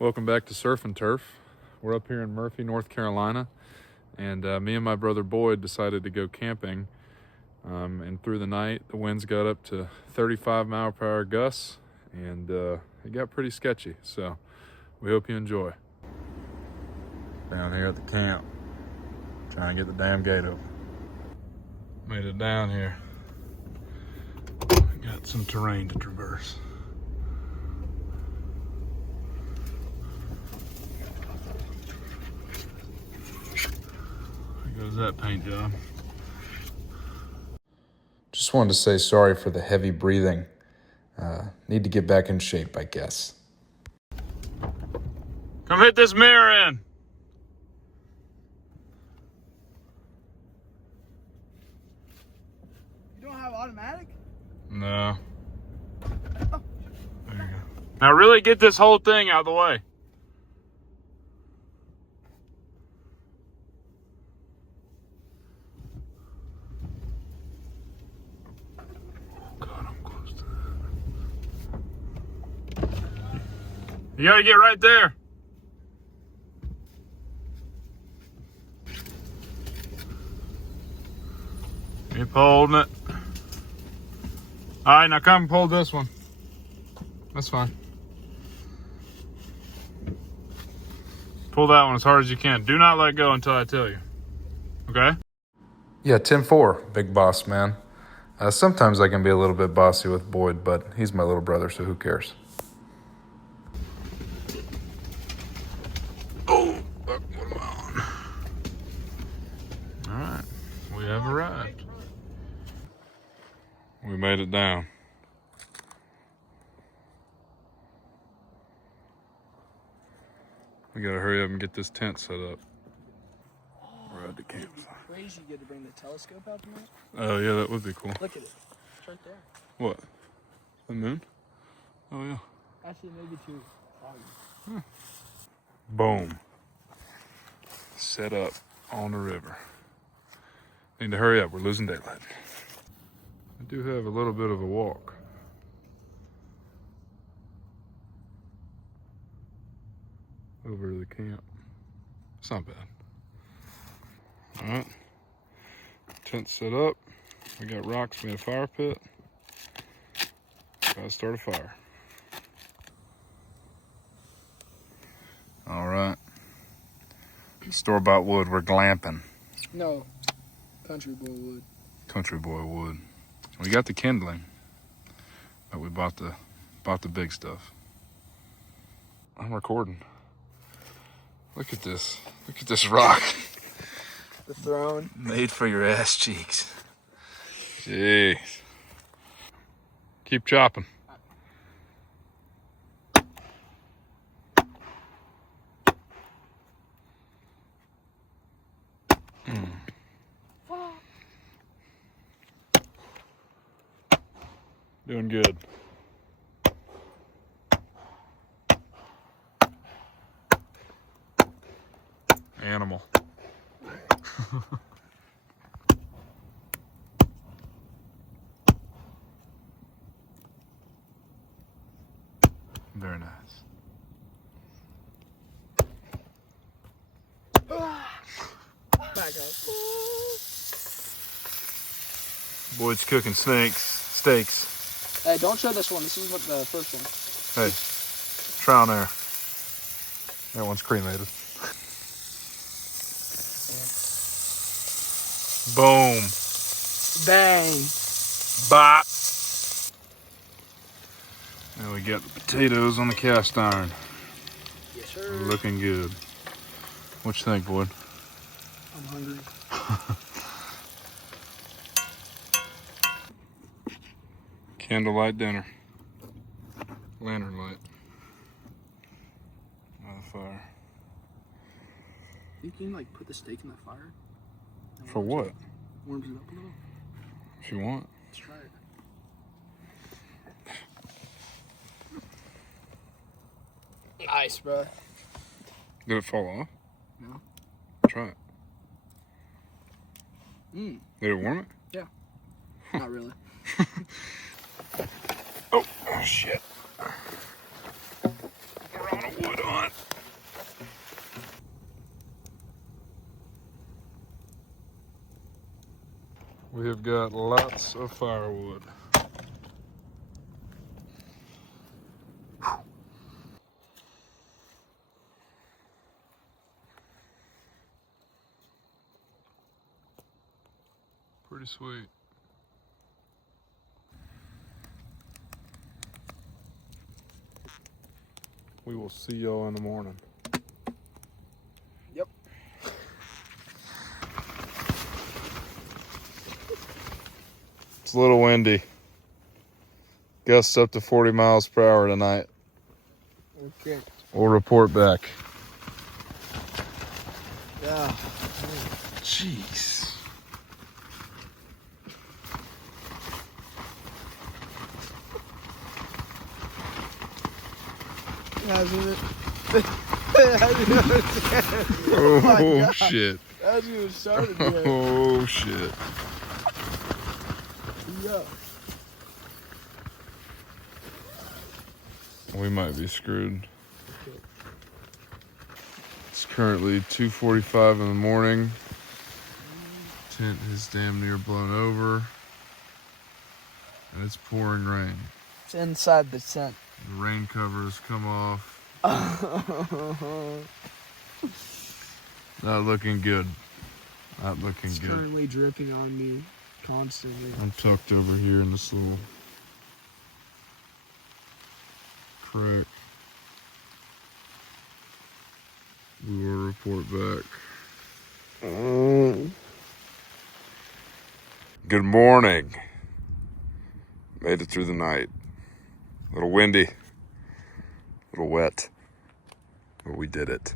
Welcome back to Surf and Turf. We're up here in Murphy, North Carolina, and me and my brother Boyd decided to go camping. And through the night, the winds got up to 35-mile-per-hour gusts, and it got pretty sketchy. So we hope you enjoy. Down here at the camp, trying to get the damn gate open. Made it down here. Got some terrain to traverse. There goes that paint job. Just wanted to say sorry for the heavy breathing. Need to get back in shape, I guess. Come hit this mirror in. You don't have automatic? No. There you go. Now really get this whole thing out of the way. You gotta get right there. Keep holding it. All right, now come and pull this one. That's fine. Pull that one as hard as you can. Do not let go until I tell you. Okay? Yeah, 10-4, big boss man. Sometimes I can be a little bit bossy with Boyd, but he's my little brother, so who cares? We have arrived. We made it down. We gotta hurry up and get this tent set up. We're at the campsite. Crazy you get to bring the telescope out tonight. Oh yeah, that would be cool. Look at it. It's right there. What? The moon? Oh yeah. Actually, maybe too foggy. Boom. Set up on the river. Need to hurry up, we're losing daylight. I do have a little bit of a walk. Over to the camp. It's not bad. Alright. Tent set up. We got rocks, we have a fire pit. Gotta start a fire. Alright. Store-bought wood, we're glamping. No. Country boy wood. Country boy wood. We got the kindling, but we bought the big stuff. I'm recording. Look at this. Look at this rock. The throne. Made for your ass cheeks. Jeez. Keep chopping. Doing good. Animal. Very nice. Back up. Boyd's cooking steaks. Hey, don't show this one. This is what the first one. Hey, trial and error. That one's cremated. Boom. Bang. Bop. Now we got the potatoes on the cast iron. Yes, sir. Looking good. What you think, Boyd? I'm hungry. Candlelight dinner. Lantern light. By the fire. You can like put the steak in the fire. For what? Warms it up a little. If you want. Let's try it. Nice, bro. Did it fall off? No. Try it. Mm. Did it warm it? Yeah. Not really. Oh shit. We're on a wood hunt. We have got lots of firewood. Pretty sweet. We will see y'all in the morning. Yep. It's a little windy. Gusts up to 40 miles per hour tonight. Okay. We'll report back. Yeah. Jeez. Hasn't it? Oh, shit. Hasn't even started yet. Oh, shit. Yeah. We might be screwed. It's currently 2:45 in the morning. Tent is damn near blown over. And it's pouring rain. It's inside the tent. The rain covers come off. Not looking good. Not looking It's good. currently dripping on me constantly. I'm tucked over here in this little crack. We will report back. Good morning. Made it through the night. A little windy, a little wet, but we did it.